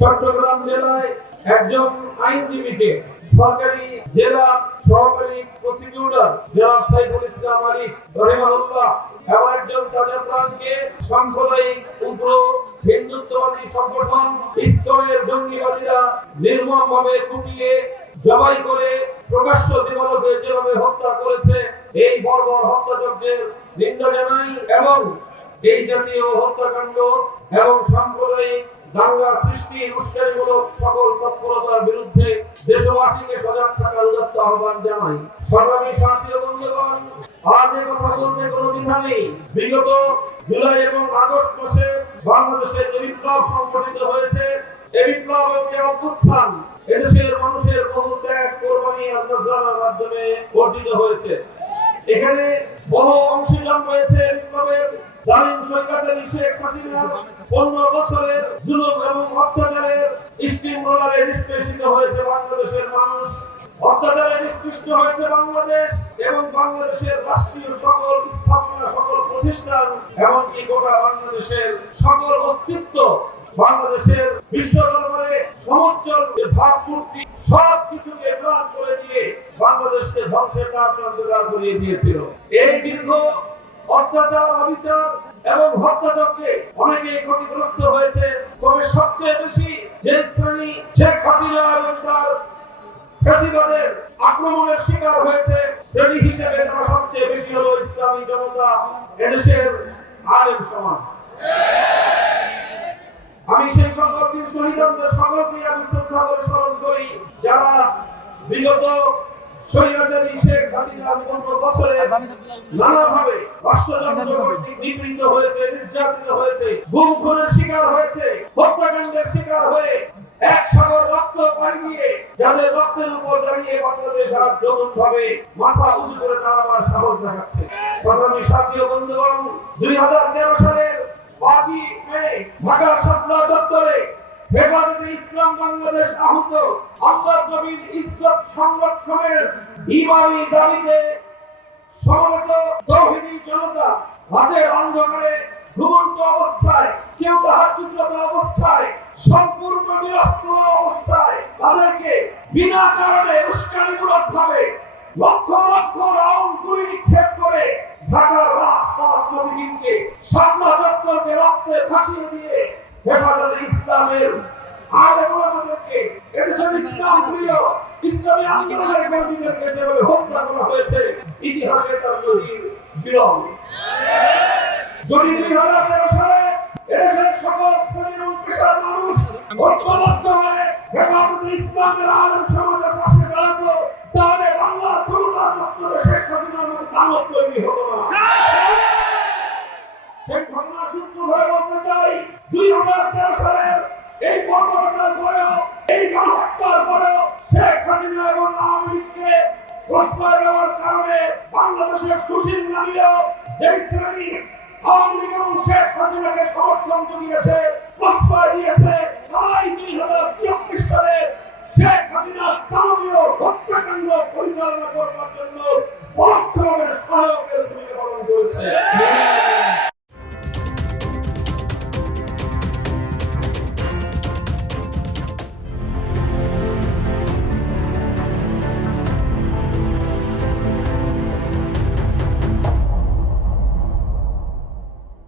চট্টগ্রাম জেলায় একজন আইনজীবীকে সরকারি জেলা সহকারী প্রসিকিউটর জনাব সাইফুল ইসলাম আলী রহিমাহুল্লাহ এমন একজন তাজাপ্রাণকে সাম্প্রদায়িক উগ্র হিন্দুত্ববাদী সংগঠন ইসকনের জঙ্গিবাদীরা নির্মমভাবে কুপিয়ে জবাই করে প্রকাশ্য দিবালোকে যেভাবে হত্যা করেছে, এই বর্বর হত্যাযজ্ঞের নিন্দা জানাই এবং এই জাতীয় হত্যাকাণ্ড এবং সাম্প্রদায়িক দাঙ্গা সৃষ্টি উস্কানিমূলক সকল তৎপরতার বিরুদ্ধে দেশবাসীকে সজাগ থাকার উদাত্ত আহ্বান জানাই। সংগ্রামী সাথী ও বন্ধুগণ, আজ এ কথা বলতে কোনো দ্বিধা নেই। বিগত জুলাই এবং আগস্ট মাসে বাংলাদেশে যে বিপ্লব সংঘটিত হয়েছে, এই বিপ্লব এবং অভ্যুত্থান এদেশের মানুষের বহু ত্যাগ, কোরবানি আর নজরানার মাধ্যমে অর্জিত হয়েছে। এখানে বহু অংশীদার রয়েছে বিপ্লবের জালিম স্বৈরাচারী শেখ হাসিনা 15 বছরের জুলুম এবং অত্যাচারের স্টিম রোলারে নিষ্পেষিত হয়েছে বাংলাদেশের মানুষ। অত্যাচারে নিষ্কৃষ্ট হয়েছে বাংলাদেশ এবং বাংলাদেশের রাষ্ট্রীয় সকল স্থাপনা, সকল প্রতিষ্ঠান, এমনকি গোটা বাংলাদেশের সকল অস্তিত্ব, বাংলাদেশের বিশ্ব দরবারে সমুজ্জ্বল ভাবমূর্তি সবকিছুকে গ্রহণ করে দিয়ে বাংলাদেশকে ধ্বংসের দ্বার প্রান্তে দাঁড় করিয়ে দিয়েছিল। এই দীর্ঘ অত্যাচার, অবিচার এবং হত্যাযজ্ঞে অনেকে ক্ষতিগ্রস্ত হয়েছে। তবে সবচেয়ে বেশি যে শ্রেণী শেখ হাসিনা এবং তার ফ্যাসিবাদের আক্রমণের শিকার হয়েছে, শ্রেণী হিসেবে তারা সবচেয়ে বেশি হলো ইসলামী জনতা, এদেশের আলেম সমাজ। আমি সেই সকল বীর শহীদদের সকলকে আমি শ্রদ্ধা করে স্মরণ করি, যারা বিগত স্বৈরাচারী শেখ হাসিনার 15 বছরে নানাভাবে রাষ্ট্রযন্ত্র কর্তৃক নিপীড়িত হয়েছে, নির্যাতিত হয়েছে, গুম খুনের শিকার হয়েছে, হত্যাকাণ্ডের শিকার হয়ে এক সাগর রক্ত পাড়ি দিয়ে যাদের রক্তের উপর দাঁড়িয়ে বাংলাদেশ আজ নতুনভাবে মাথা উঁচু করে দাঁড়াবার সাহস দেখাচ্ছে। সংগ্রামী সাথী ও বন্ধুগণ, 2013 সালের 5ই মে ঢাকা শাপলা চত্বরে হেফাজতে ইসলাম বাংলাদেশ আহত আল্লাহর নবীর ইজ্জত সংরক্ষণের ইমানি দাবিতে সমবেত তাওহীদি জনতা রাতের অন্ধকারে ঘুমন্ত অবস্থায়, কেউ তাহাজ্জুদরত অবস্থায়, সম্পূর্ণ নিরস্ত্র অবস্থায় তাদেরকে বিনা কারণে উস্কানিমূলকভাবে লক্ষ লক্ষ রাউন্ড গুলি নিক্ষেপ করে ঢাকার রাজপথ নদীকে শাপলা চত্বরকে রক্তে ভাসিয়ে দিয়ে হেফাজতে ইসলামের আলেম ওলামাদেরকে, এদেশের ইসলাম প্রিয় ইসলামী আন্দোলনের কর্মীদেরকে যেভাবে হত্যা করা হয়েছে, ইতিহাসে তার নজির বিরল। যদি 2013 সালে এদেশের সকল শ্রেণী এবং পেশার মানুষ ঐক্যবদ্ধ হয়ে হেফাজতে ইসলামের আলেম সমাজের পাশে দাঁড়াতো, তাহলে বাংলার ক্ষমতার মস্তকে শেখ হাসিনার মতো দানব তৈরি হতো না। সেই ঘটনা সূত্র ধরে বলতে চাই, 2013 সালের এই বর্বরতার পরেও, এই গণহত্যার পরেও শেখ হাসিনা এবং আওয়ামী লীগকে প্রশ্রয় দেওয়ার কারণে বাংলাদেশের সুশীল নামীয় যে শ্রেণী আওয়ামী লীগ এবং শেখ হাসিনাকে সমর্থন জুগিয়েছে, প্রশ্রয় দিয়েছে, তারাই 2024 সালে শেখ হাসিনার দানবীয় হত্যাকাণ্ড পরিচালনা করবার জন্য পরোক্ষভাবে সহায়কের ভূমিকা পালন করেছে।